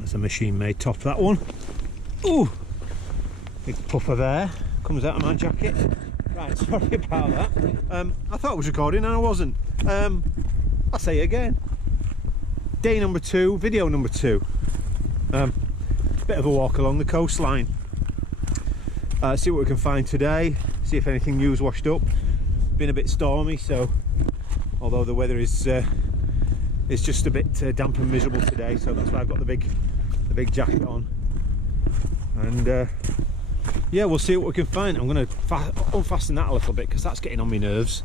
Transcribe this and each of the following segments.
That's a machine-made top, that one. Ooh, big puff of air comes out of my jacket. Right, sorry about that. I thought I was recording and I wasn't. I'll say it again. Day number 2, video number 2. Bit of a walk along the coastline. See what we can find today. See if anything new's washed up. Been a bit stormy, so although the weather is just a bit damp and miserable today, so that's why I've got the big jacket on. And yeah, we'll see what we can find. I'm going to unfasten that a little bit because that's getting on my nerves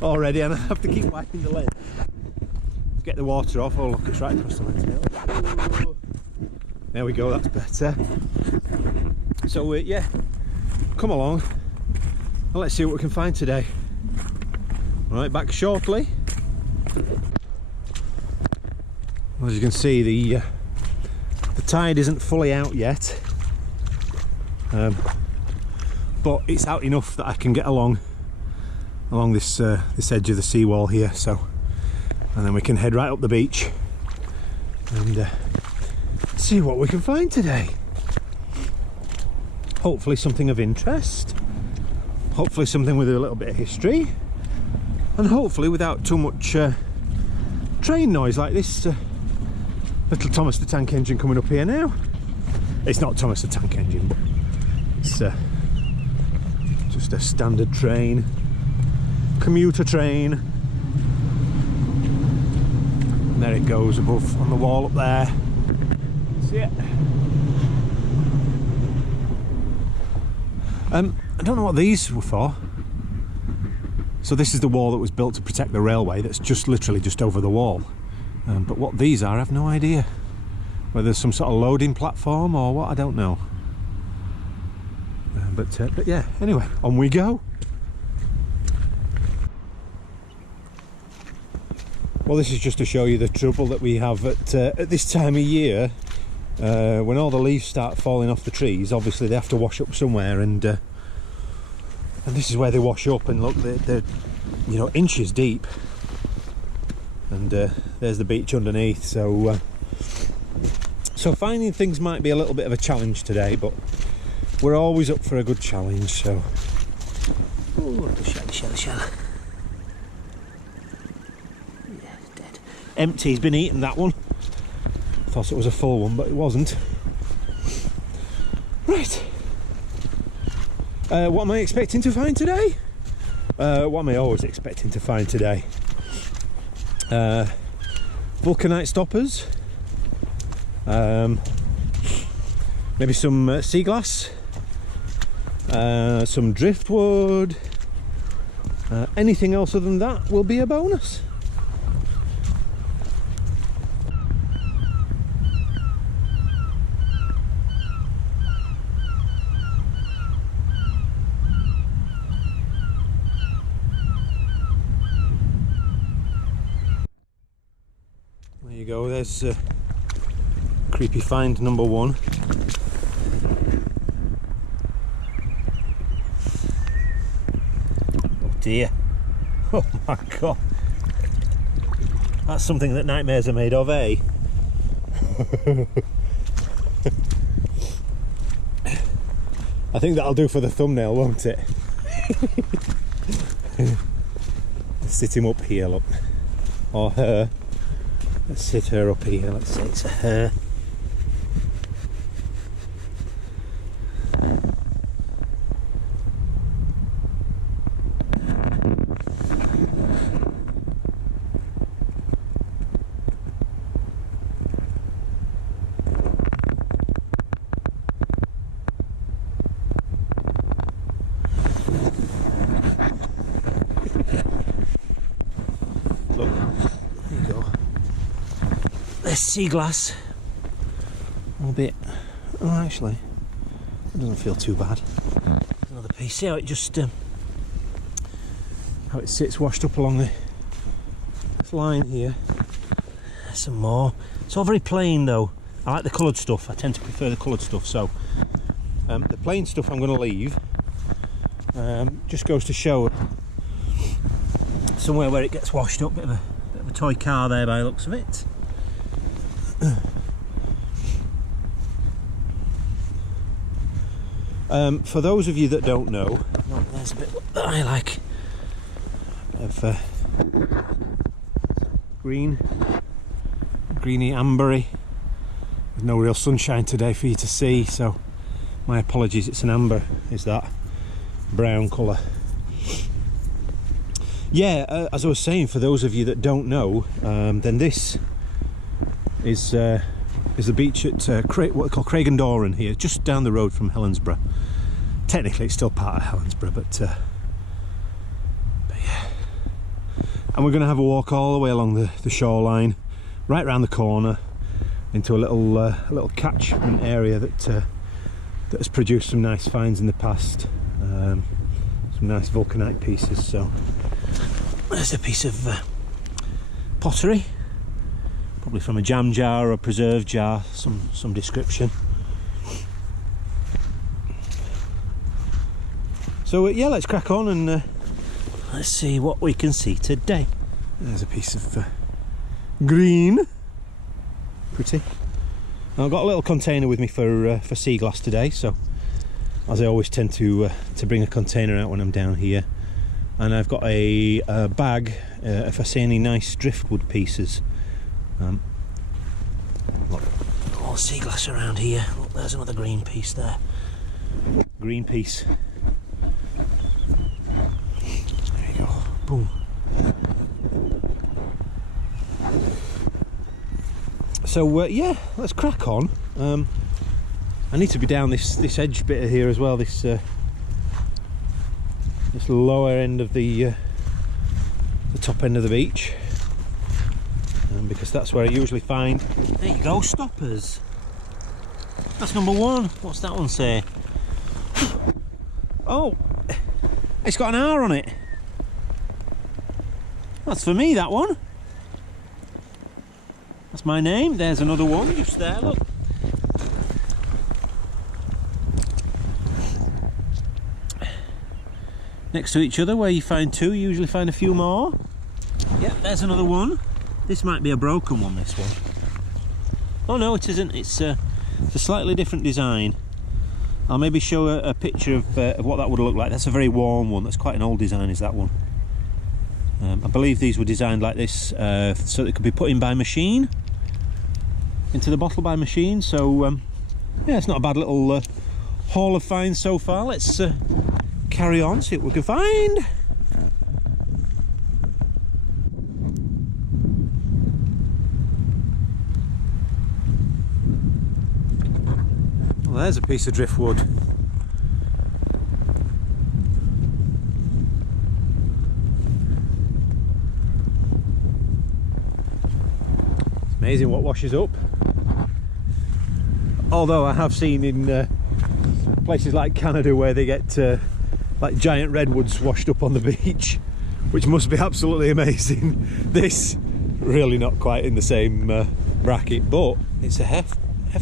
already, and I have to keep wiping the lens to get the water off. Oh look, it's right across the lens now. There we go, that's better. So yeah, come along and let's see what we can find today. Right, back shortly. As you can see, the tide isn't fully out yet, but it's out enough that I can get along this edge of the seawall here. So, and then we can head right up the beach and see what we can find today. Hopefully something of interest, hopefully something with a little bit of history, and hopefully without too much train noise like this little Thomas the Tank Engine coming up here now. It's not Thomas the Tank Engine, but it's just a standard train, commuter train. And there it goes above on the wall up there. See it? I don't know what these were for. So this is the wall that was built to protect the railway that's just literally just over the wall. But what these are, I have no idea. Whether there's some sort of loading platform or what, I don't know. But yeah, anyway, on we go. Well, this is just to show you the trouble that we have at this time of year. When all the leaves start falling off the trees, obviously they have to wash up somewhere, and this is where they wash up. And look, they're you know, inches deep, and there's the beach underneath. So finding things might be a little bit of a challenge today, but we're always up for a good challenge. So, oh, shell. Yeah, it's dead. Empty. He's been eating that one. Thought it was a full one, but it wasn't. Right. What am I expecting to find today? What am I always expecting to find today? Vulcanite stoppers. Maybe some sea glass. Some driftwood. Anything else other than that will be a bonus. There you go, there's creepy find number 1. Oh dear. Oh my god. That's something that nightmares are made of, eh? I think that'll do for the thumbnail, won't it? Let's sit him up here, look. Or her. Let's sit her up here, let's say it's a her. Look, there you go. There's sea glass. Albeit, oh actually, it doesn't feel too bad. Another piece. See how it just, how it sits washed up along this line here. There's some more. It's all very plain though. I like the coloured stuff. I tend to prefer the coloured stuff. So the plain stuff I'm going to leave. Just goes to show somewhere where it gets washed up. Bit of a toy car there by the looks of it. For those of you that don't know, oh, there's a bit that I like of greeny ambery. There's no real sunshine today for you to see, so my apologies. It's an amber, is that brown colour. Yeah, as I was saying, for those of you that don't know, then this is the beach at what they call Craig and Doran here, just down the road from Helensburgh. Technically it's still part of Helensburgh, but yeah. And we're going to have a walk all the way along the shoreline, right round the corner, into a little catchment area that has produced some nice finds in the past, some nice vulcanite pieces. So there's a piece of pottery, probably from a jam jar or a preserve jar, some description. So yeah, let's crack on and let's see what we can see today. There's a piece of green, pretty. I've got a little container with me for sea glass today, so as I always tend to bring a container out when I'm down here. And I've got a bag if I see any nice driftwood pieces. Look, all sea glass around here. Look, there's another green piece there. Green piece. There you go. Boom. So yeah, let's crack on. I need to be down this edge bit here as well. This lower end of the top end of the beach, because that's where I usually find. There you go, stoppers. That's number one. What's that one say? Oh, it's got an R on it. That's for me, that one. That's my name. There's another one just there, look. Next to each other, where you find two, you usually find a few more. Yeah, there's another one. This might be a broken one, this one. Oh no, it isn't. It's a slightly different design. I'll maybe show a picture of what that would look like. That's a very warm one. That's quite an old design, is that one. I believe these were designed like this so they could be put in by machine, into the bottle by machine. So yeah, it's not a bad little haul of finds so far. Let's carry on, see what we can find. Well, there's a piece of driftwood. It's amazing what washes up. Although I have seen in places like Canada where they get like giant redwoods washed up on the beach, which must be absolutely amazing. This really not quite in the same bracket, but it's a heft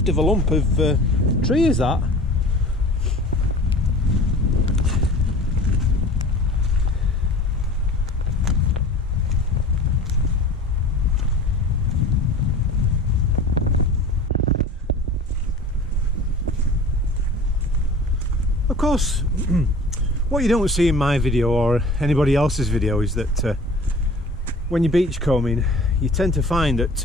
of a lump of tree, is that? Of course, what you don't see in my video or anybody else's video is that when you're beachcombing, you tend to find that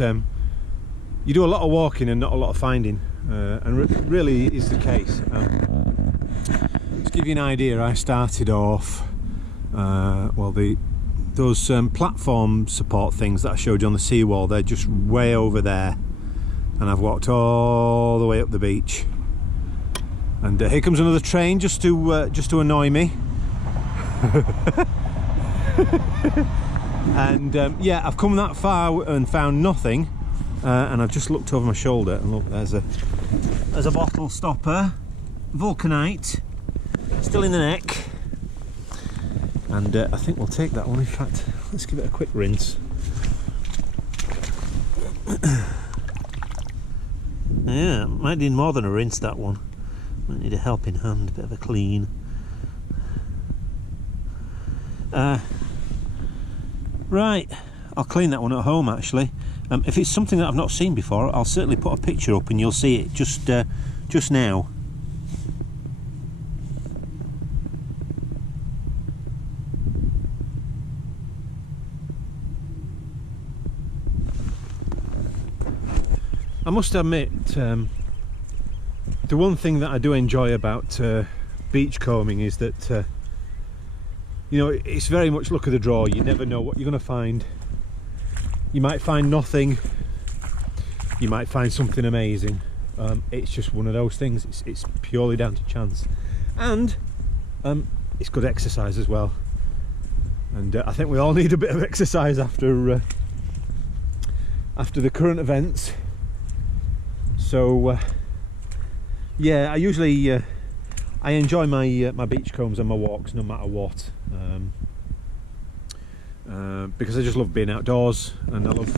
you do a lot of walking and not a lot of finding, and really is the case. To give you an idea, I started off, well, those platform support things that I showed you on the seawall, they're just way over there, and I've walked all the way up the beach. And here comes another train just to annoy me. And yeah, I've come that far and found nothing, and I've just looked over my shoulder and look, there's a bottle stopper, vulcanite, still in the neck, and I think we'll take that one. In fact, let's give it a quick rinse. Yeah, might need more than a rinse, that one. Might need a helping hand, a bit of a clean. Right, I'll clean that one at home actually. If it's something that I've not seen before, I'll certainly put a picture up and you'll see it just now. I must admit, the one thing that I do enjoy about beachcombing is that you know, it's very much luck of the draw. You never know what you're going to find. You might find nothing, you might find something amazing. It's just one of those things. It's purely down to chance, and it's good exercise as well. And I think we all need a bit of exercise after the current events. So yeah, I enjoy my beachcombs and my walks no matter what, because I just love being outdoors, and I love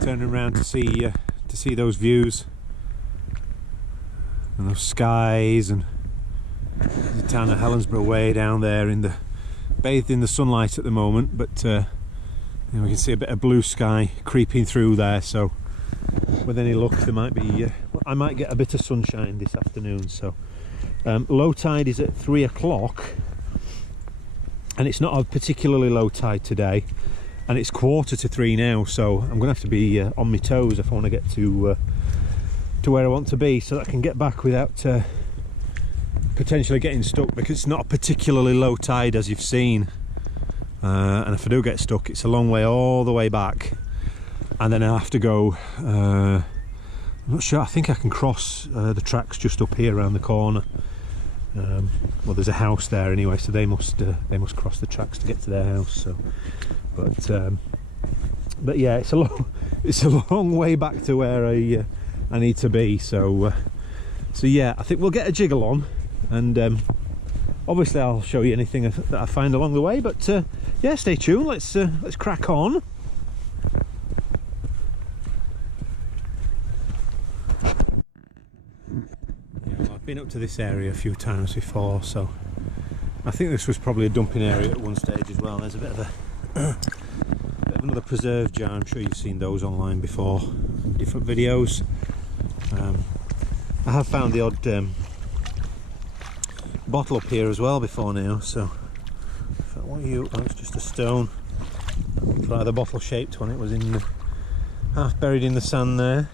turning around to see those views and those skies, and the town of Helensburgh way down there bathed in the sunlight at the moment, but you know, we can see a bit of blue sky creeping through there, so with any luck there might be I might get a bit of sunshine this afternoon. So low tide is at 3 o'clock, and it's not a particularly low tide today, and it's 2:45 now, so I'm gonna have to be on my toes if I want to get to where I want to be, so that I can get back without potentially getting stuck, because it's not a particularly low tide as you've seen, and if I do get stuck, it's a long way all the way back, and then I have to go I'm not sure, I think I can cross the tracks just up here around the corner. Well, there's a house there anyway, so they must cross the tracks to get to their house. So but yeah, it's a long way back to where I need to be. So yeah, I think we'll get a jiggle on, and obviously I'll show you anything that I find along the way, but yeah, stay tuned. Let's crack on. I've been up to this area a few times before, so I think this was probably a dumping area at one stage as well. There's a bit of another preserve jar. I'm sure you've seen those online before in different videos. I have found the odd bottle up here as well before now, so what are you? Oh, it's just a stone. Try the bottle shaped one. It was in half buried in the sand there,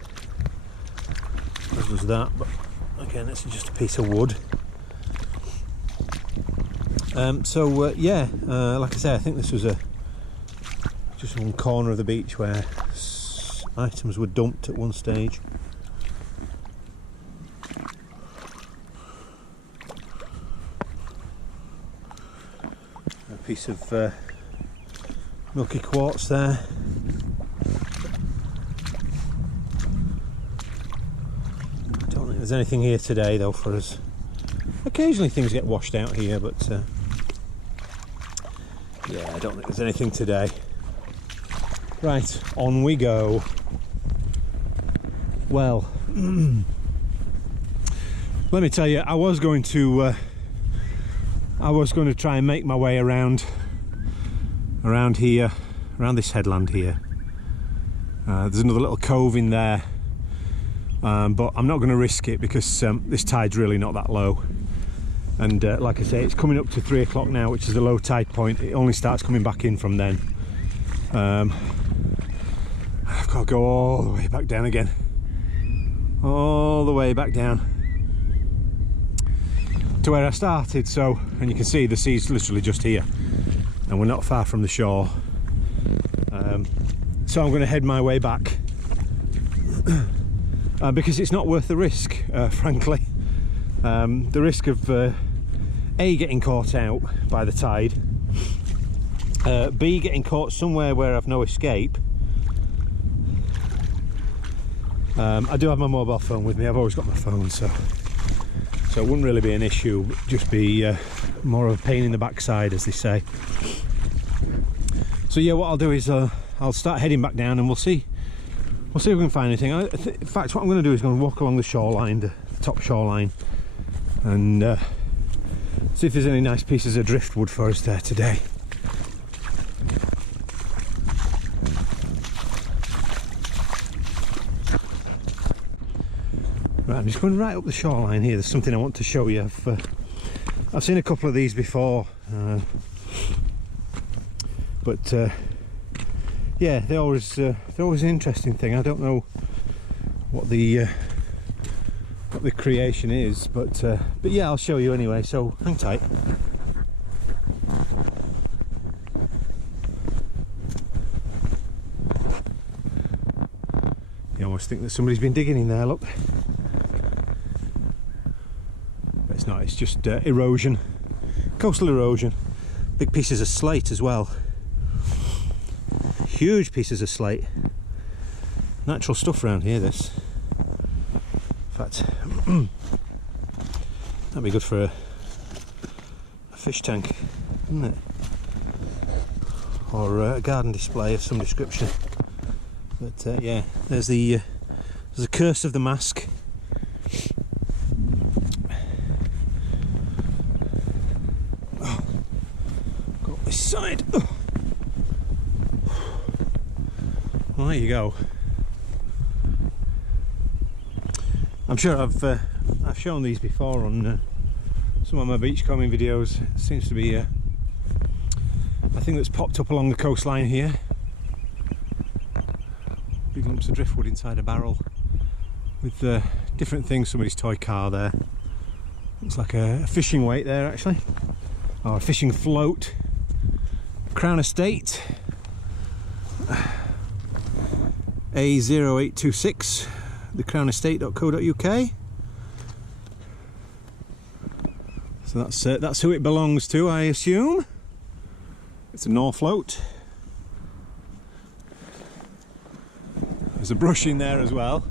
as was that, but again, it's just a piece of wood. Yeah, like I say, I think this was just one corner of the beach where items were dumped at one stage. A piece of milky quartz there. There's anything here today though for us. Occasionally things get washed out here, but yeah, I don't think there's anything today. Right, on we go. Well, let me tell you, I was going to try and make my way around here, around this headland here. There's another little cove in there. But I'm not going to risk it, because this tide's really not that low, and like I say, it's coming up to 3 o'clock now, which is the low tide point. It only starts coming back in from then. I've got to go all the way back down again, all the way back down to where I started. So, and you can see the sea's literally just here, and we're not far from the shore. So I'm going to head my way back. Because it's not worth the risk, frankly. The risk of A, getting caught out by the tide, B, getting caught somewhere where I've no escape. I do have my mobile phone with me. I've always got my phone, so it wouldn't really be an issue. It'd just be more of a pain in the backside, as they say. So yeah, what I'll do is I'll start heading back down, and we'll see if we can find anything. In fact, what I'm going to do is going to walk along the shoreline, the top shoreline, and see if there's any nice pieces of driftwood for us there today. Right, I'm just going right up the shoreline here. There's something I want to show you. I've seen a couple of these before, but yeah, they're always an interesting thing. I don't know what the creation is, but yeah, I'll show you anyway, so hang tight. You almost think that somebody's been digging in there, look. But it's not, it's just erosion, coastal erosion. Big pieces of slate as well. Huge pieces of slate. Natural stuff around here, this. In fact, that'd be good for a fish tank, wouldn't it? Or a garden display of some description. But yeah, there's a curse of the mask. Oh, got this side. Oh. Well, there you go. I'm sure I've shown these before on some of my beachcombing videos. It seems to be a thing that's popped up along the coastline here. Big lumps of driftwood inside a barrel with different things. Somebody's toy car there. Looks like a fishing weight there actually, or a fishing float. Crown Estate A0826, thecrownestate.co.uk. So that's who it belongs to, I assume. It's a Norfloat. There's a brush in there as well,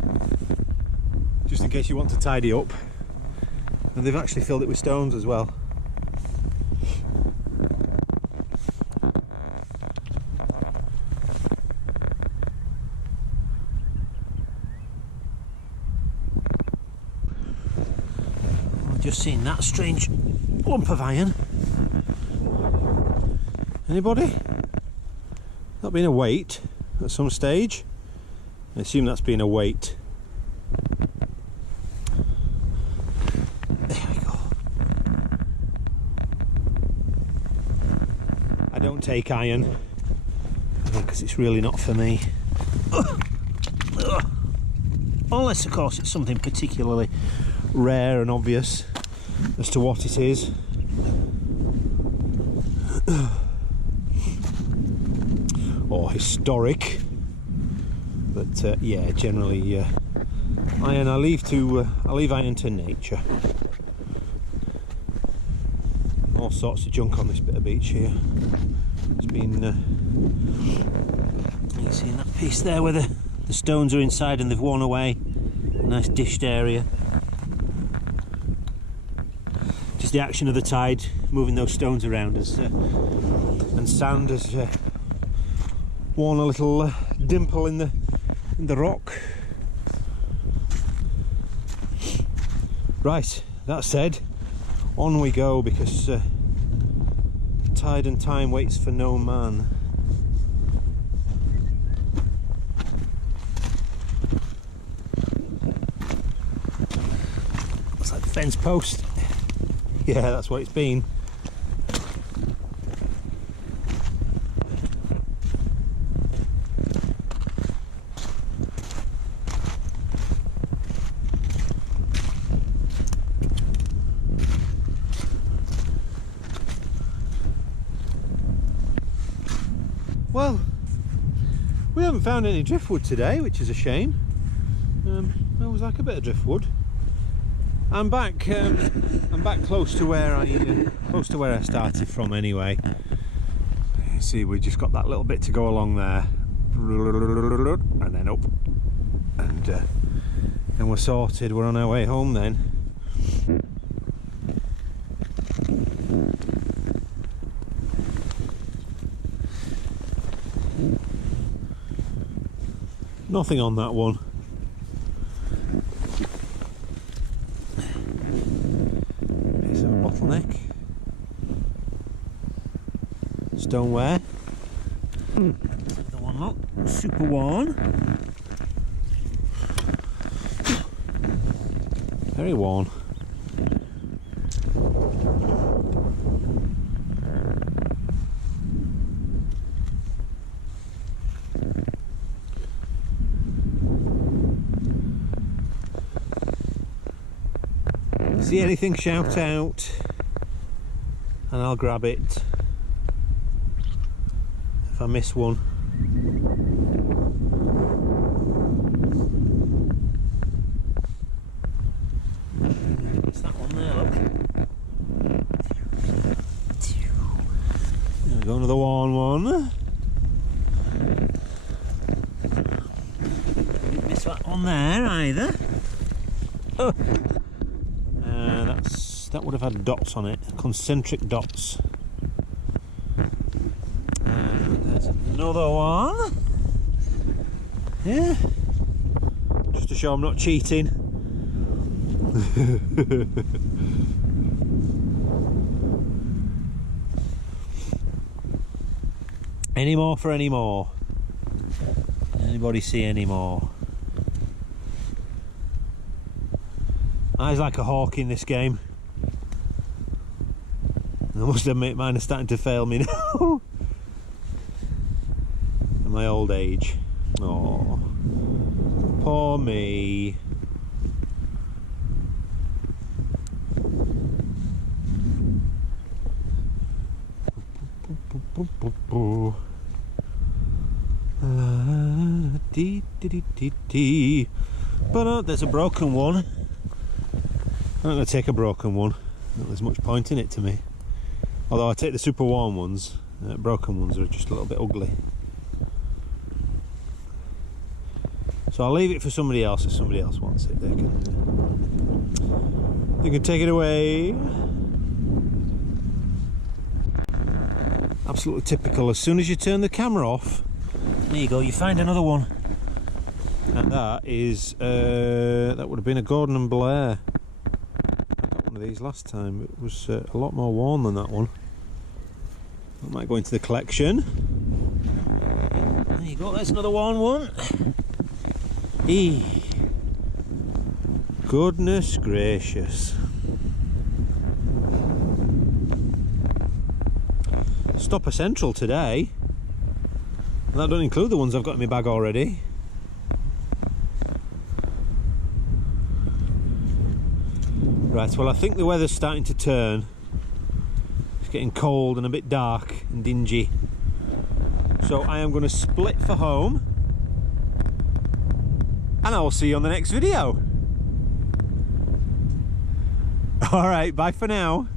just in case you want to tidy up. And they've actually filled it with stones as well. I've just seen that strange lump of iron. Anybody? That been a weight at some stage? I assume that's been a weight. There we go. I don't take iron because it's really not for me. Unless of course it's something particularly rare and obvious as to what it is. Or historic. But yeah, generally iron I leave iron to nature. All sorts of junk on this bit of beach here. It's been you can see in that piece there where the stones are inside and they've worn away. Nice dished area. Just the action of the tide moving those stones around us, and sand has worn a little dimple in the rock. Right, that said, on we go, because tide and time waits for no man. Looks like the fence post. Yeah, that's what it's been. Well, we haven't found any driftwood today, which is a shame. I always like a bit of driftwood. I'm back close to where I started from anyway. You see, we just got that little bit to go along there, and then up, and we're sorted. We're on our way home then. Nothing on that one. It's a bottleneck. Stoneware. The one look, super worn. Very worn. See anything, shout out and I'll grab it. If I miss one. It's that one there, look. There we go, another one. Didn't miss that one there either. Oh. That would have had dots on it, concentric dots. And there's another one. Yeah, just to show I'm not cheating. Any more for any more? Anybody see any more? Eyes like a hawk in this game. I must admit mine are starting to fail me now. At my old age. Oh, poor me. But there's a broken one. I'm not going to take a broken one. Not there's much point in it to me. Although I take the super warm ones, broken ones are just a little bit ugly. So I'll leave it for somebody else if somebody else wants it. They can take it away. Absolutely typical. As soon as you turn the camera off, there you go, you find another one. And that is, that would have been a Gordon and Blair. These last time. It was a lot more worn than that one. That might go into the collection. There you go, there's another worn one. Goodness gracious. Stopper Central today. And that don't include the ones I've got in my bag already. Right, well I think the weather's starting to turn. It's getting cold and a bit dark and dingy. So I am going to split for home. And I will see you on the next video. Alright, bye for now.